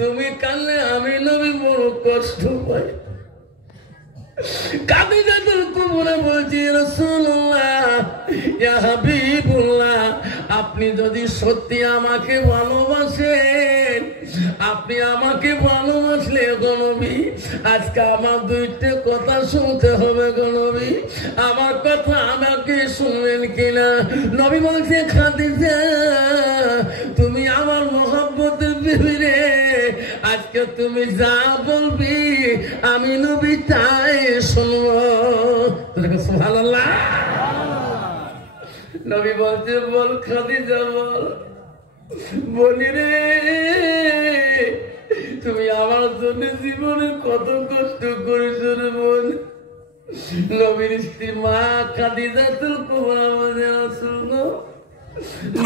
তুমি কাঁদলে আমি নবী বড় কষ্ট পাই। খাদিজাতুল কুবরা বলছি রাসূলুল্লাহ ইয়া হাবিবুল্লাহ, আপনি যদি সত্যি আমাকে ভালোবাসেন, আপনি আমাকে ভালোবাসলে গো নবী আজকে আমার দুইটা কথা শুনতে হবে গো নবী, আমার কথা আমাকে শুনবেন কিনা? নবী বলছে খাদিজা তুমি আমার মহব্বতের বিবি রে, আজকে তুমি যা বলবি আমি নবী তাই শুনবো। সুবহানাল্লাহ। নবী বলছে বল খাদিজা বল। বলি রে তুমি আমার জন্য জীবনে কত কষ্ট করেছো রে বোন। নবীর স্ত্রী মা খাদিজাতুল কুবরা বলে রাসূলুল্লাহ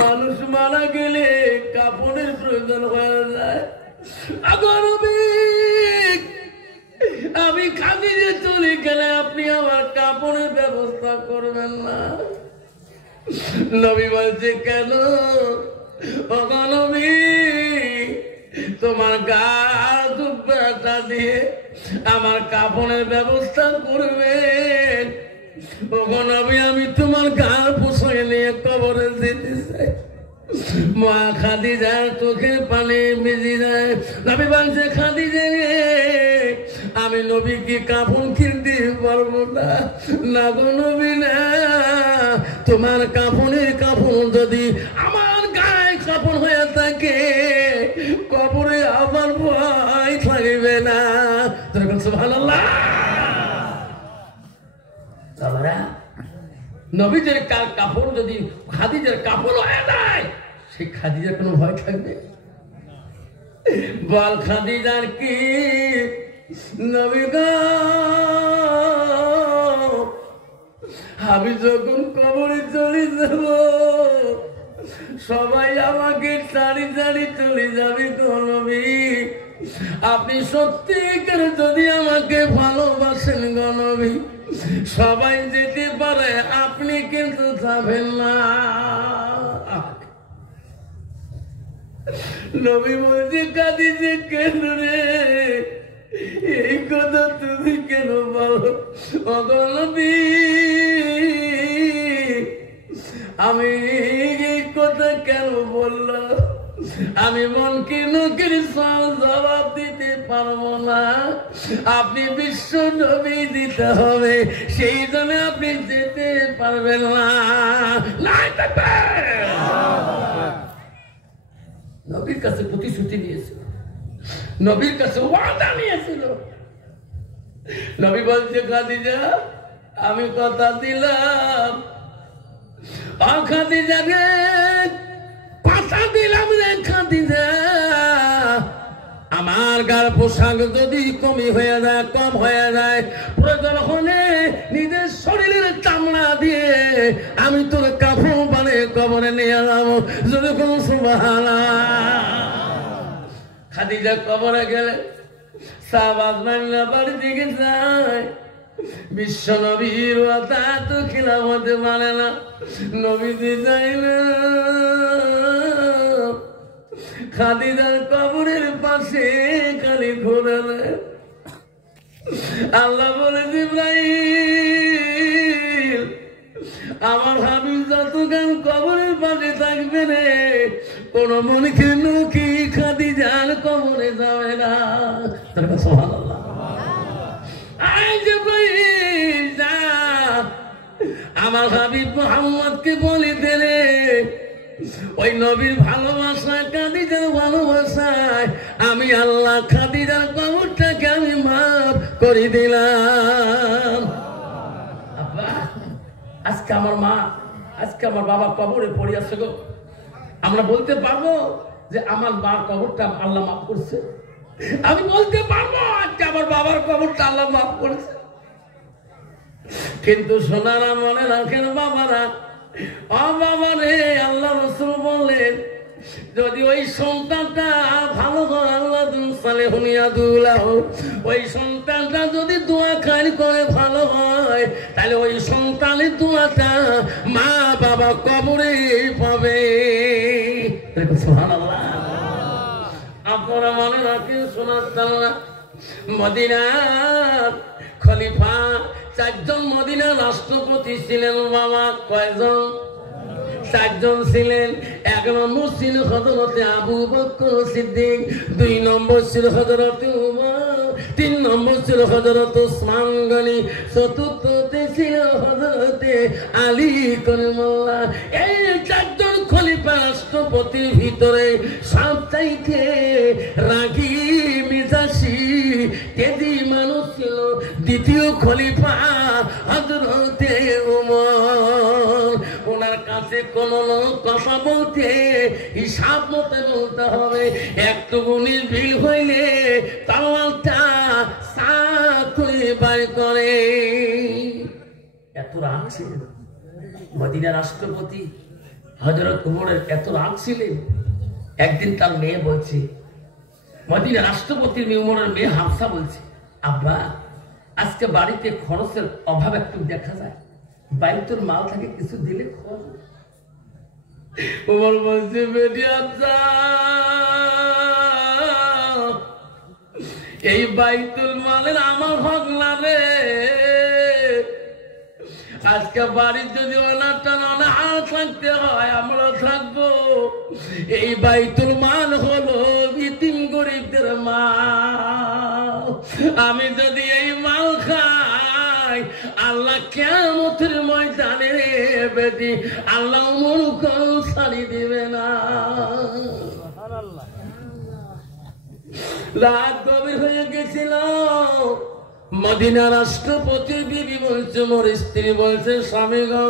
মানুষ মারা গেলে কাপড়ের প্রয়োজন হয়ে যায়, আমি খাদিজা চলে গেলে আপনি আমার কাপড়ের ব্যবস্থা করবেন না? নবী বলছে কেন? নবী তোমার গার দুব্বাটা দিয়ে আমার কাপড়ের ব্যবস্থা করবেন। ওগো নবী আমি তোমার গার পোষায় নিয়ে কবরে যেতে চাই। মা খাদিজার চোখের পানি ভিজে যায়। নবী বলছে খাদিজা আমি নবীকে কাপড় কিনতে পারবো না। না গো নবী না, তোমার কাপড়ের কাপড় যদি আমার গায়ে কাপড় হয়ে থাকে কবরে আমার ভয় থাকবে না। সুবহানাল্লাহ। নবীদের কাপড় যদি খাদিজার কাপড় হয়ে যায় সেই খাদিজার কোনো ভয় থাকবে? বল খাদিজার কি নবী গো আমি যখন কবরে চলে যাব সবাই আমাকে সারি সারি চলে যাবে গো নবী, আপনি সত্যিকার যদি আমাকে ভালোবাসেন গো নবী সবাই যেতে পারে আপনি কিন্তু যাবেন না। নবী বলছে খাদিজা কেন রে এই কথা তুমি কেন বলো? ওগো নবী আমি এই কথা কেন বললাম? আমি মনকে নকের জবাব দিতে পারবো না, আপনি বিশ্ব নবী দিতে হবে, সেই জন্য আপনি যেতে পারবেন না। নবীর কাছে প্রতিশ্রুতি নিয়েছিল, নবীর কাছে ওয়াদা নিয়েছিল। নবী বলছে খাদিজা আমি কথা দিলাম, খাদিজা রে কথা দিলাম রে খাদিজা, আমার গার পোশাক যদি কমি হয়ে যায় কম হয়ে যায় প্রয়োজন হলে নিজের শরীরের চামড়া দিয়ে আমি তোর কাপড় বানিয়ে কবরে নিয়ে যাবো। যদি কোন সুবহানাল্লাহ। খাদিজা কবরে গেলে সাহাবাজ মাইনা বাড়ি দিকে যায়। বিশ্ব নবীর কথা তো খিলাফতে মানে না, নবীজি যাইলে খাদিজার কবরের পাশে খালি ঘুরে। আল্লাহ বলে জিবরাইল আমার হাবিব যতক্ষণ কবরের পাশে থাকবে রে কোন মনকে নকি খাদিজার কবরে যাবে না। সুবহানাল্লাহ। আমার হাবিব মুহাম্মদকে বলে দিলে ওই নবীর ভালোবাসায় খাদিজার ভালোবাসায় আমি আল্লাহ খাদিজার কবরটাকে আমি মাফ করে দিলাম। আব্বা আজকে আমার মা আজকে আমার বাবা কবরে পড়ে আছে গো, আমরা বলতে পারবো যে আমার মার কবরটা আল্লাহ মাফ করছে? আমি বলতে পারবো আজকে আমার বাবার কবরটা আল্লাহ মাফ করেছে? কিন্তু সোনারা মনে রাখেন বাবারা, ও বাবা রে আল্লাহ রাসূল বললেন যদি ওই সন্তানটা ভালো হয় আল্লাহ ওই সন্তানটা যদি দোয়া খাই করে ভালো হয় তাহলে ওই সন্তানের দোয়াটা মা বাবা কবরে পাবে। সুবহানাল্লাহ। আপনারা মনে রাখেন শোনার তারা মদিনার খলিফা 4 জন মদিনার রাষ্ট্রপতি ছিলেন বাবা। কয়জন? 4 জন ছিলেন। 1 নম্বর ছিল হযরতে আবু বকর সিদ্দিক, 2 নম্বর ছিল হযরতে উমর, 3 নম্বর ছিল হযরত উসমান গনি, 4র্থতে ছিল হযরতে আলী কারামাল্লাহ। এই 4 জন খলিফা রাষ্ট্রপতির ভিতরে সবচাইতে রাগী মেজাজি তেজি মানুষ ছিল দ্বিতীয় খলিফা হযরতে উমর। ওনার কাছে কোন কথা বলতে হিসাব মতে বলতে হবে। একটুকু নির্ভীল হইলে তলোয়ারটা সাত হয়ে বার করে। এত রাগ ছিলেন মদিনার রাষ্ট্রপতি হযরত উমরের, এত রাগ ছিলেন। একদিন তার মেয়ে বলছে, মদিনার রাষ্ট্রপতির মেয়ে উমরের মেয়ে হাফসা বলছে, আব্বা আজকে বাড়িতে খরচের অভাব একটু দেখা যায়, বাইতুল মাল থেকে কিছু দিলে খরচ। উমর বলছে, বেটি আচ্ছা এই বাইতুল মালের আমার হক না রে। আজকে বাড়ির যদি অনার থাকতে হয় আমরা থাকবো। এই বাইতুল মাল হলো ইতিম গরিবদের মাল। আমি যদি এই মাল খাই আল্লাহ কিয়ামতের ময়দানে রে বেটি আল্লাহ মুরুকও ছাড়ি দিবে না। রাত গভীর হয়ে গেছিল। মদিনা রাষ্ট্রপতির বিবি বলছে, মোর স্ত্রী বলছে, স্বামী গো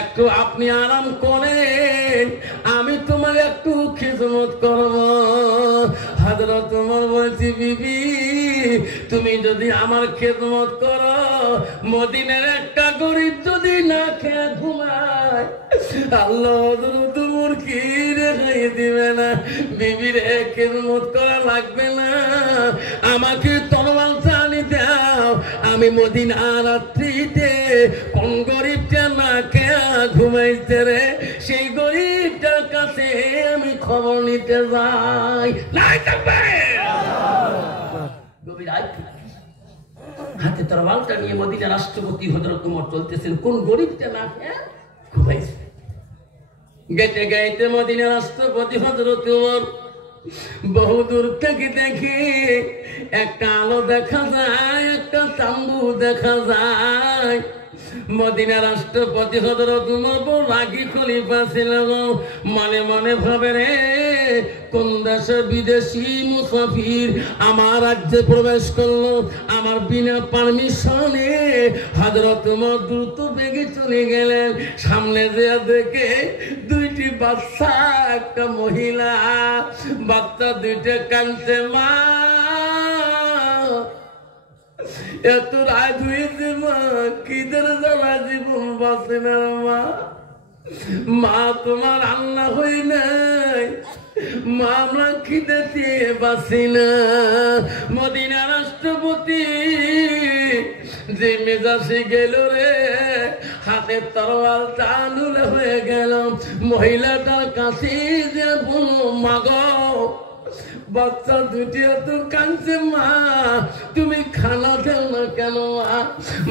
একটু আপনি আরাম করেন, আমি তোমার একটু খিদমত করব। হযরত ওমর বলছি, বিবি তুমি যদি আমার খিদমত করো, মদিনার একটা গরিব যদি না খেয়ে ঘুমায় আল্লাহ হযরত ওমর কি রেখাই দিবে না। বিবির খিদমত করা লাগবে না, আমাকে তরবাল চালি দাও। আমি মদিনার রাত্রিতে কোন গরিবটা না খেয়ে ঘুমাইছে রে, সেই গরিবটার কাছে আমি খবর নিতে যাই। হাতে তরবালটা নিয়ে মদিনা রাষ্ট্রপতি হযরত ওমর চলতেছেন, কোন গরিবটা না খেয়ে ঘুমাইছে। গেতে গাইতে মদিনা রাষ্ট্রপতি হযরত ওমর বহু দূর থেকে দেখে একটা আলো দেখা যায়, একটা তাম্বু দেখা যায়। মদিনা রাষ্ট্রপতি হযরত উমর বড় রাগী খলিফা ছিল। মনে মনে ভাবে রে, কোন দেশের বিদেশি মুসাফির আমার রাজ্যে প্রবেশ করলো আমার বিনা পারমিশনে। হযরত উমর দ্রুত বেগে চলে গেলেন। সামনে যে দেখে 2টি বাচ্চা, একটা মহিলা। বাচ্চা 2টা কাঁদছে, মা এত রাত হয়েছে মা, খিদের জ্বালা জীবন বাঁচে না মা। মা তোমার রান্না হই নাই, মা আমরা খিদেতে বাঁচি না। মদিনা রাষ্ট্রপতি যে মেজাজে গেল রে, হাতের তরোয়াল টানুলে হয়ে গেল। মহিলাটার কাছে যে বলল, মাগো বাচ্চা 2টি এত কাঁদছে মা, তুমি খানা দেও না কেন মা?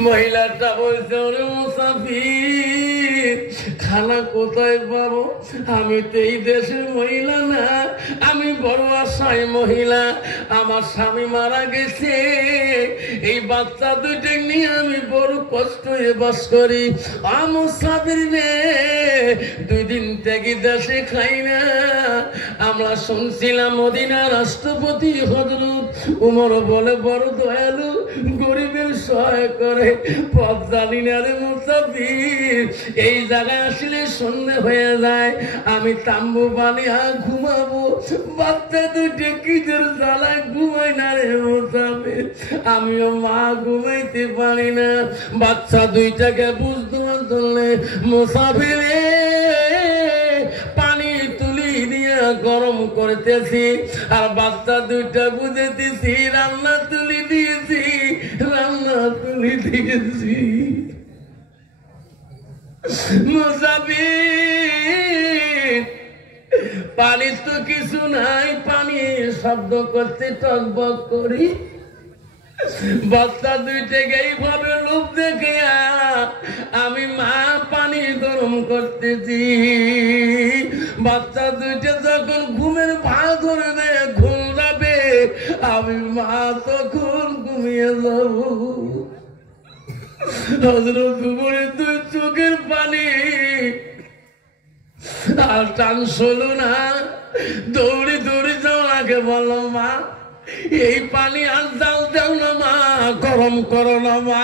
মহিলাটা বলছে, ওরে মুসাফির খানা কোথায় পাবো? আমি তো এই দেশের মহিলা না, আমি বড় আশায় মহিলা। আমার স্বামী মারা গেছে, এই বাচ্চা 2টা নিয়ে আমি বড় কষ্ট হয়ে বাস করি। মুসাফির রে, 2 দিন থেকে দেশে খাই না। আমরা শুনছিলাম মদিনা রাষ্ট্রপতি হযরত উমর বলে বড় দয়ালু, গরিবের সহায় করে। পথ জানি না রে মুসাফির, এই জায়গায় আসলে সন্ধ্যে হয়ে যায়, আমি তাম্বু বানিয়ে ঘুমাবো। বাচ্চা 2টা কিদের জ্বালায় ঘুমাই না রে মুসাফির, আমিও মা ঘুমাইতে পারি না। বাচ্চা 2টাকে বুঝতে পারলে মুসাফির পানি তুলি দিয়ে গরম করতেছি, আর বাচ্চা 2টা বুঝেতেছি রান্না তুলি দিয়েছি, রান্না তুলি দিয়েছি। মুসাফির পানির তো কিছু নাই, পানি শব্দ করতে টকবক করি। বাচ্চা দুইটাকে এইভাবে লোভ দেখে আমি মা পানি গরম করতেছি। বাচ্চা দুইটা যখন ঘুমের ভাঁ ধরে দেয়, ঘুম যাবে, আমি মা তখন ঘুমিয়ে যাব। হযরত উমরের দুই চোখের পানি আর টান সলো না, দৌড়ে দৌড়ে যাওয়াকে বলো মা এই পানি আর জাল দাও না মা, গরম করো না মা,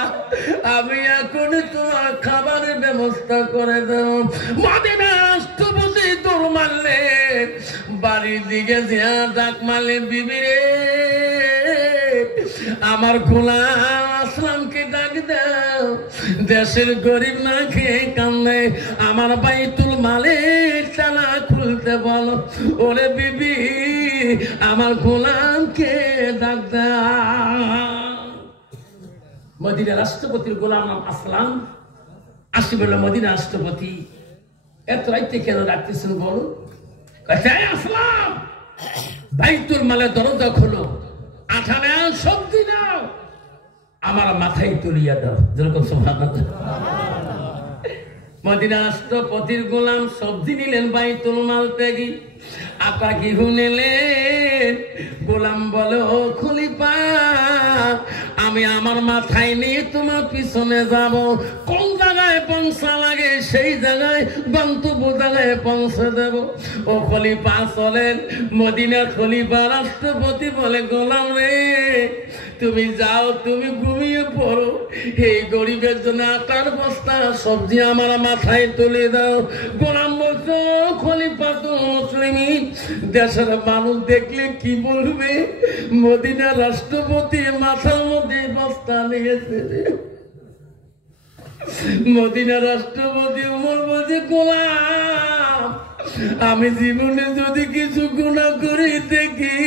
আমি এখন তোমার খাবারের ব্যবস্থা করে দেব। মদিনা রাষ্ট্রপতি দৌড় মারলে, বাড়ির দিকে যা ডাক মারলে, বিবি রে আমার গোলাম আসলামকে ডাক দাও, দেশের গরিব না খেয়ে কান্দে, আমার বাইতুল মালের তালা খুলতে বলো। ওরে বিবি আমার গোলামকে ডাক দাও। মদিনা রাষ্ট্রপতির গোলাম নাম আসলাম। আসি বলল মদিনা রাষ্ট্রপতি এত রাইতে কেন ডাকতেছেন বলো? আসলাম বাইতুল মালের দরজা খোলো, আঠানে সবজি দাও, আমার মাথায় তুলিয়া দাও। যেরকম সুবহানাল্লাহ। মদিনা রাষ্ট্রপতির গোলাম সবজি নিলেন বাইতুল মাল থেকে, আটা ঘিহু নিলেন। গোলাম বলে ও খলিফা আমি আমার মাথায় নিয়ে তোমার পিছনে যাব, কোন জায়গায় পৌঁছা লাগে সেই জায়গায় গন্তব্য জায়গায় পৌঁছে দেব। ও খলিফা চলেন। মদিনার খলিফা রাষ্ট্রপতি বলে গোলাম রে তুমি যাও, তুমি ঘুমিয়ে পড়ো, এই গরিবের জন্য আটার বস্তা সবজি আমার মাথায় তুলে দাও। গোলাম বলছো খলিফা তো মুসলিমি, দেশের মানুষ দেখলে কি বলবে? মদিনা রাষ্ট্রপতি মাথার মধ্যে বস্তা নিয়েছে। মদিনা রাষ্ট্রপতি উমর বলছে গোলাম আমি জীবনে যদি কিছু গুনাহ করে দেখি,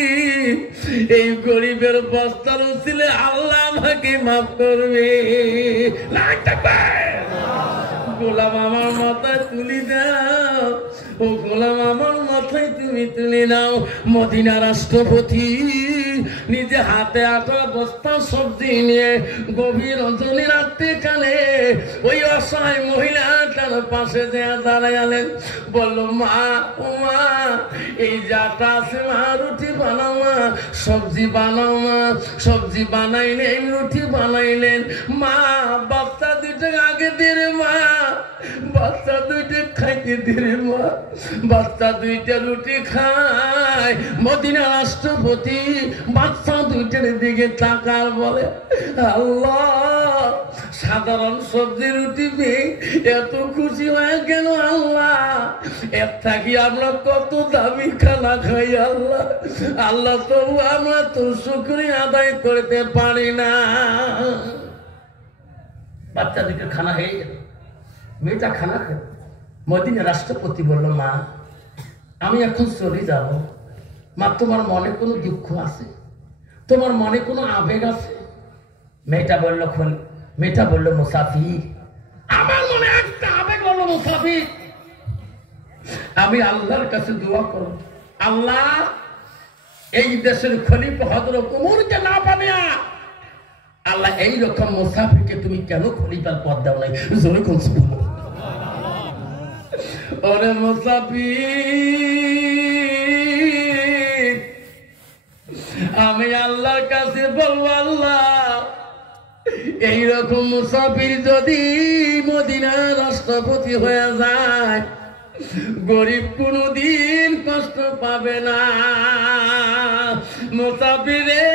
এই গরিবের বস্তার উচিলে আল্লাহ আমাকে মাফ করবে। গোলাম আমার মাথায় তুলি দাও, ও গোলাম আমার মাথায় তুমি তুলে নাও। মদিনা রাষ্ট্রপতি নিজে হাতে আটা বস্তা সবজি নিয়ে গভীর অঞ্চলে রাখতে কালে ওই অসহায় মহিলা তার পাশে দাঁড়ালেন। বলল মা ও মা এই যাটা আছে মা, রুটি বানাও মা, সবজি বানাও মা। সবজি বানাইলেন, রুটি বানাইলেন। মা বাচ্চা দুইটা আগে দিয়ে মা, বাচ্চা দুইটা খাইতে দিয়ে মা, বাচ্চা দুইটা রুটি খায়। মদিনা রাষ্ট্রপতি বাচ্চা দুইটার দিকে তাকার বলে আল্লাহ সাধারণ সবজি রুটি পেয়ে এত খুশি হয়ে গেল আল্লাহ, এর থাকি আমরা কত দামি খানা খাই আল্লাহ। আল্লাহ তবু আমরা তো শুকরিয়া আদায় করতে পারি না। বাচ্চা দুটো খানা হয়ে গেল, মেয়েটা খানা খেল। মদিনা রাষ্ট্রপতি বলল মা আমি এখন চলে যাব, মা তোমার মনে কোনো দুঃখ আছে? তোমার মনে কোনো আবেগ আছে? মেয়েটা বলল মুসাফির। আমার মনে একটা আবেগ হলো মুসাফির। আমি আল্লাহর কাছে দোয়া করব, আল্লাহ এই দেশের খলিফা হযরত উমরকে না বানিয়া আল্লাহ এই রকম মুসাফিরকে তুমি কেন খলিফার পদ দাও নাই? জোরে কোন সুবহানাল্লাহ। ওরে মুসাফির আমি আল্লাহর কাছে বলবো আল্লাহ এইরকম মুসাফির যদি মদিনার রাষ্ট্রপতি হয়ে যায়, গরিব কোনদিন কষ্ট পাবে না। মুসাফিরে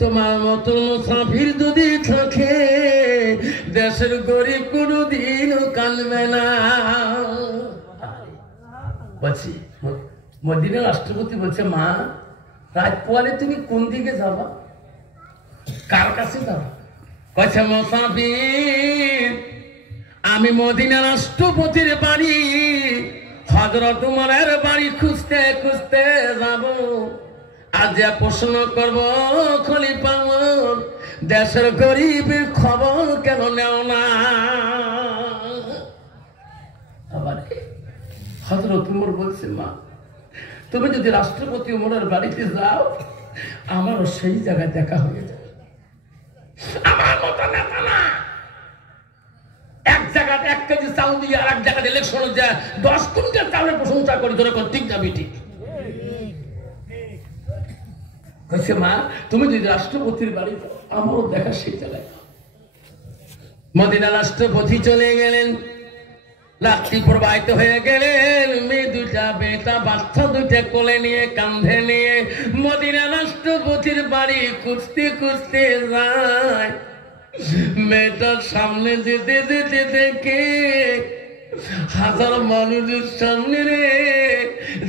তোমার মতো মুসাফির যদি থাকে, দেশের গরিব কোনদিন কাঁদবে না। বলছি মদিনার রাষ্ট্রপতি বলছে মা রাত পোয়ালে তুমি কোন দিকে যাবা, কার কাছে যাবা? কইছে মুসাফির আমি মদিনা রাষ্ট্রপতির বাড়ি হযরত উমরের বাড়ি খুঁজতে খুঁজতে যাব। আজ প্রশ্ন করব খলিফা উমর দেশের গরিবের খবর কেন নেও না? হযরত ওমর বলছে, মা তুমি যদি রাষ্ট্রপতি ওমরের বাড়িতে যাও আমারও সেই জায়গায় দেখা হয়ে যাবে। আমার মতো নেতা না, এক জায়গাতে 1 কেজি চাউল দিয়ে আর এক জায়গাতে ইলেকশন যায় 10 কুইন্টাল চাউলের প্রশংসা করি, ধরে ঠিক না বেটি? বলছে, মা তুমি যদি রাষ্ট্রপতির বাড়ি যাও আমারও দেখা সেই জায়গায়। মদিনা রাষ্ট্রপতি চলে গেলেন, রাত্রি প্রবাহিত হয়ে গেলেন, মেয়ে দুটা বেটা বাচ্চা দুটা কোলে নিয়ে কাঁধে নিয়ে মদিনা রাষ্ট্রপতির বাড়ি খুঁজতে খুঁজতে যায়। মেয়েটার সামনে যেতে যেতে দেখে হাজার মানুষের সামনে রে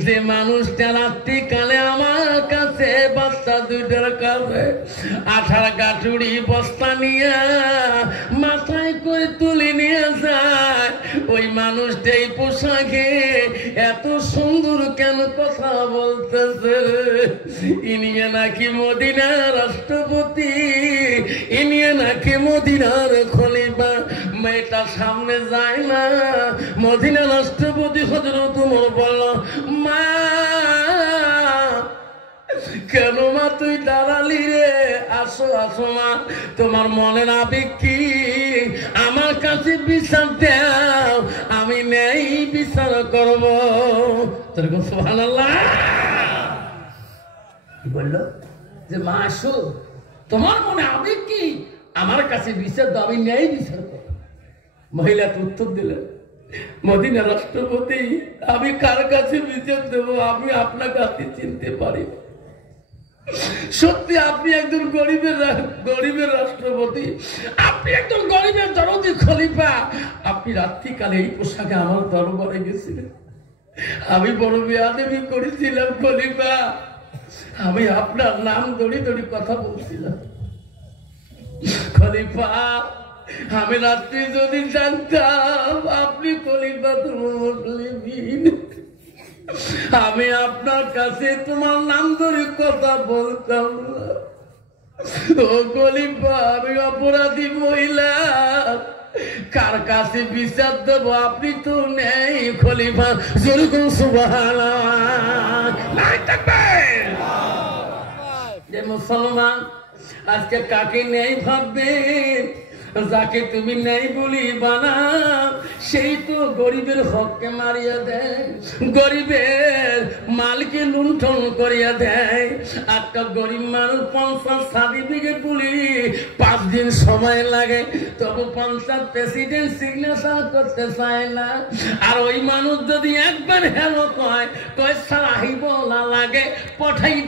যে মানুষটা রাত্রিকালে আমার কাছে বাচ্চা দুইটার কাছে 18 গাঠুরি বস্তা নিয়ে মাথায় করে তুলে নিয়ে যায়, ওই মানুষটাই পোশাকে এত সুন্দর কেন কথা বলতেছে? ইনিয়ে নাকি মদিনার রাষ্ট্রপতি, ইনিয়ে নাকি মদিনার খলিফা। মেয়েটা সামনে যায় না, মদিনা রাষ্ট্রপতি হযরত ওমর বলল, মা কেন মা তুই দাঁড়ালি রে? আসো আসো মা, তোমার মনের আবেগ কি? আমার কাছে বিচার দাও, আমি নেই বিচার করব। সুবহানাল্লাহ বলল যে, মা আসো, তোমার মনে আবেগ কি? আমার কাছে বিচার দাও, আমি নেই বিচার করব। মহিলা তো উত্তর দিলেন, মদিনা রাষ্ট্রপতি আমি কার কাছে বিচার দেব? আমি আপনার কাছে চিনতে পারি। সত্যি আপনি একজন গরিবের রাষ্ট্রপতি, আপনি একজন গরিবের দরদি খলিফা। আপনি রাত্রিকালে এই পোশাকে আমার দরবারে গেছিলেন, আমি বড় বেয়াদবি করেছিলাম খলিফা, আমি আপনার নাম ধরে ধরে কথা বলছিলাম। খলিফা আমি রাত্রি যদি জানতাম আপনি খলিফাতুল মুসলিমিন, আমি আপনার কাছে তোমার নাম ধরে কথা বলতাম না। ও খলিফা আমি অপরাধী মহিলা, কার কাছে বিচার দেব? আপনি তো নেই খলিফা। যেরকম যে মুসলমান আজকে কাকে নেই ভাববেন? যাকে তুমি নেই বলি বানা সেই তো গরিবের হককে মারিয়া দেয়, গরিবের মালকে লুণ্ঠন করিয়া দেয়। একটা গরিব মানুষ 50 সার্টিফিকেট বলি 5 দিন সময় লাগে, তবু 50 প্রেসিডেন্ট সিগনেচার করতে চায় না। আর ওই মানুষ যদি একবার হেলো কয় সারা আহিব লাগে, পঠাই